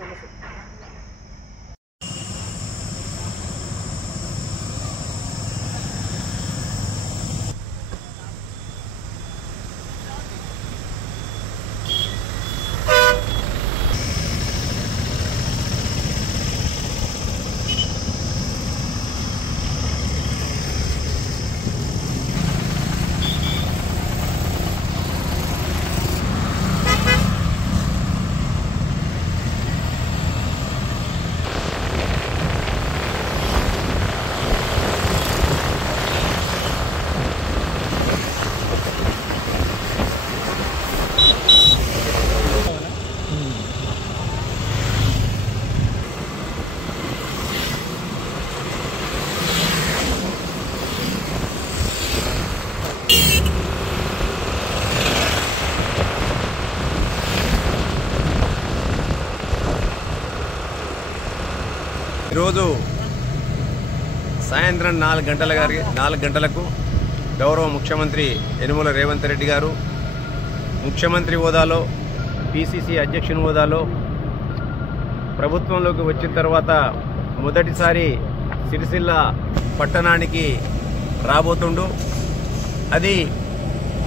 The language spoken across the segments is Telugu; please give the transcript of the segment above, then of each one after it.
ఈరోజు సాయంత్రం 4 గంటలకు గౌరవ ముఖ్యమంత్రి యనుమల రేవంత్ రెడ్డి గారు ముఖ్యమంత్రి హోదాలో పిసిసి అధ్యక్షుని హోదాలో ప్రభుత్వంలోకి వచ్చిన తర్వాత మొదటిసారి సిరిసిల్ల పట్టణానికి రాబోతుండు. అది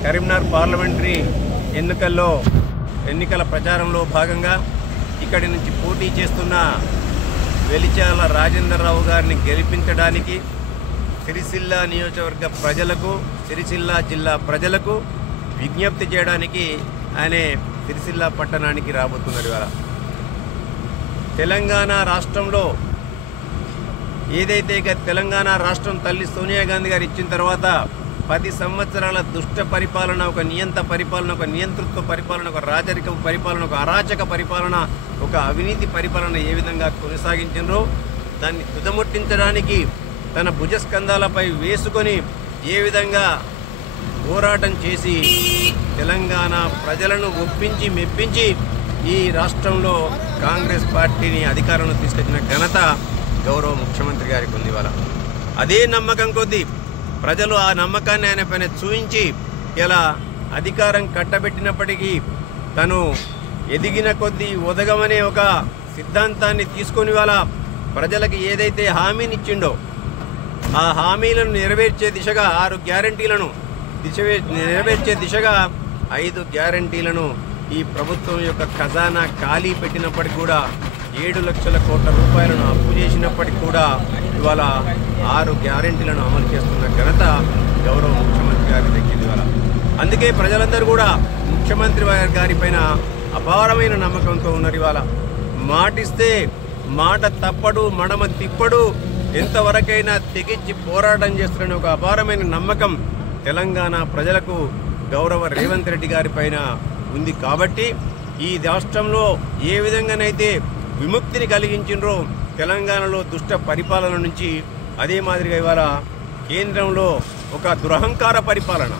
కరీంనగర్ పార్లమెంటరీ ఎన్నికల ప్రచారంలో భాగంగా ఇక్కడి నుంచి పోటీ చేస్తున్న వెలిచాల రాజేంద్రరావు గారిని గెలిపించడానికి సిరిసిల్ల నియోజకవర్గ ప్రజలకు, సిరిసిల్ల జిల్లా ప్రజలకు విజ్ఞప్తి చేయడానికి ఆయన సిరిసిల్ల పట్టణానికి రాబోతున్నారు. ఇవాళ తెలంగాణ రాష్ట్రంలో ఏదైతే తెలంగాణ రాష్ట్రం తల్లి సోనియా గాంధీ గారు ఇచ్చిన తర్వాత 10 సంవత్సరాల దుష్ట పరిపాలన, ఒక నియంత పరిపాలన, ఒక నియంతృత్వ పరిపాలన, ఒక రాజరిక పరిపాలన, ఒక అరాచక పరిపాలన, ఒక అవినీతి పరిపాలన ఏ విధంగా కొనసాగించారో దాన్ని తుదముట్టించడానికి తన భుజస్కంధాలపై వేసుకొని ఏ విధంగా పోరాటం చేసి తెలంగాణ ప్రజలను ఒప్పించి మెప్పించి ఈ రాష్ట్రంలో కాంగ్రెస్ పార్టీని అధికారంలో తీసుకొచ్చిన ఘనత గౌరవ ముఖ్యమంత్రి గారికి ఉంది. ఇవాళ అదే నమ్మకం కొద్దీ ప్రజలు ఆ నమ్మకాన్ని ఆయన పైన చూయించి ఇలా అధికారం కట్టబెట్టినప్పటికీ తను ఎదిగిన కొద్దీ ఒదగమనే ఒక సిద్ధాంతాన్ని తీసుకొని వాళ్ళ ప్రజలకు ఏదైతే హామీని ఇచ్చిండో ఆ హామీలను నెరవేర్చే దిశగా 6 గ్యారంటీలను నెరవేర్చే దిశగా 5 గ్యారంటీలను ఈ ప్రభుత్వం యొక్క ఖజానా ఖాళీ పెట్టినప్పటికీ కూడా 7 లక్షల కోట్ల రూపాయలను అప్పు చేసినప్పటికీ కూడా ఇవాళ 6 గ్యారంటీలను అమలు చేస్తున్న ఘనత గౌరవ ముఖ్యమంత్రి గారికి దక్కింది. ఇవాళ అందుకే ప్రజలందరూ కూడా ముఖ్యమంత్రి గారి పైన అపారమైన నమ్మకంతో ఉన్నారు. ఇవాళ మాటిస్తే మాట తప్పడు, మడమ తిప్పడు, ఎంతవరకైనా తెగించి పోరాటం చేస్తున్న ఒక అపారమైన నమ్మకం తెలంగాణ ప్రజలకు గౌరవ రేవంత్ రెడ్డి గారి పైన ఉంది. కాబట్టి ఈ రాష్ట్రంలో ఏ విధంగానైతే విముక్తిని కలిగించిండ్రో తెలంగాణలో దుష్ట పరిపాలన నుంచి, అదే మాదిరిగా ఇవాళ కేంద్రంలో ఒక దురహంకార పరిపాలన,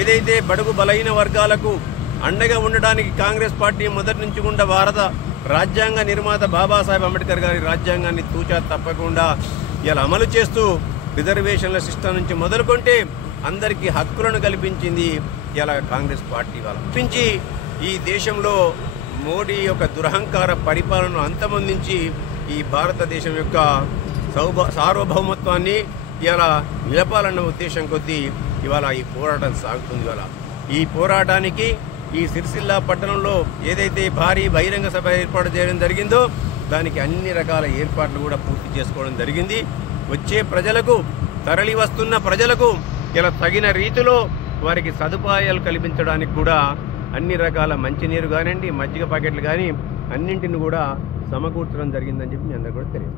ఏదైతే బడుగు బలహీన వర్గాలకు అండగా ఉండడానికి కాంగ్రెస్ పార్టీ మొదటి నుంచి కూడా భారత రాజ్యాంగ నిర్మాత బాబాసాహెబ్ అంబేద్కర్ గారి రాజ్యాంగాన్ని తూచా తప్పకుండా ఇలా అమలు చేస్తూ రిజర్వేషన్ల సిస్టమ్ నుంచి మొదలుకొంటే అందరికీ హక్కులను కల్పించింది ఇలా కాంగ్రెస్ పార్టీ కల్పించి ఈ దేశంలో మోడీ యొక్క దురహంకార పరిపాలనను అంతమొందించి ఈ భారతదేశం యొక్క సార్వభౌమత్వాన్ని ఇలా నిలపాలన్న ఉద్దేశం కొద్దీ ఇవాళ ఈ పోరాటం సాగుతుంది. ఇవాళ ఈ పోరాటానికి ఈ సిరిసిల్ల పట్టణంలో ఏదైతే భారీ బహిరంగ సభ ఏర్పాటు చేయడం జరిగిందో దానికి అన్ని రకాల ఏర్పాట్లు కూడా పూర్తి చేసుకోవడం జరిగింది. వచ్చే ప్రజలకు, తరలి వస్తున్న ప్రజలకు ఇలా తగిన రీతిలో వారికి సదుపాయాలు కల్పించడానికి కూడా అన్ని రకాల మంచినీరు కానివ్వండి, మజ్జిగ ప్యాకెట్లు కానీ అన్నింటిని కూడా సమకూర్చడం జరిగిందని చెప్పి మీ అందరూ కూడా తెలియదు.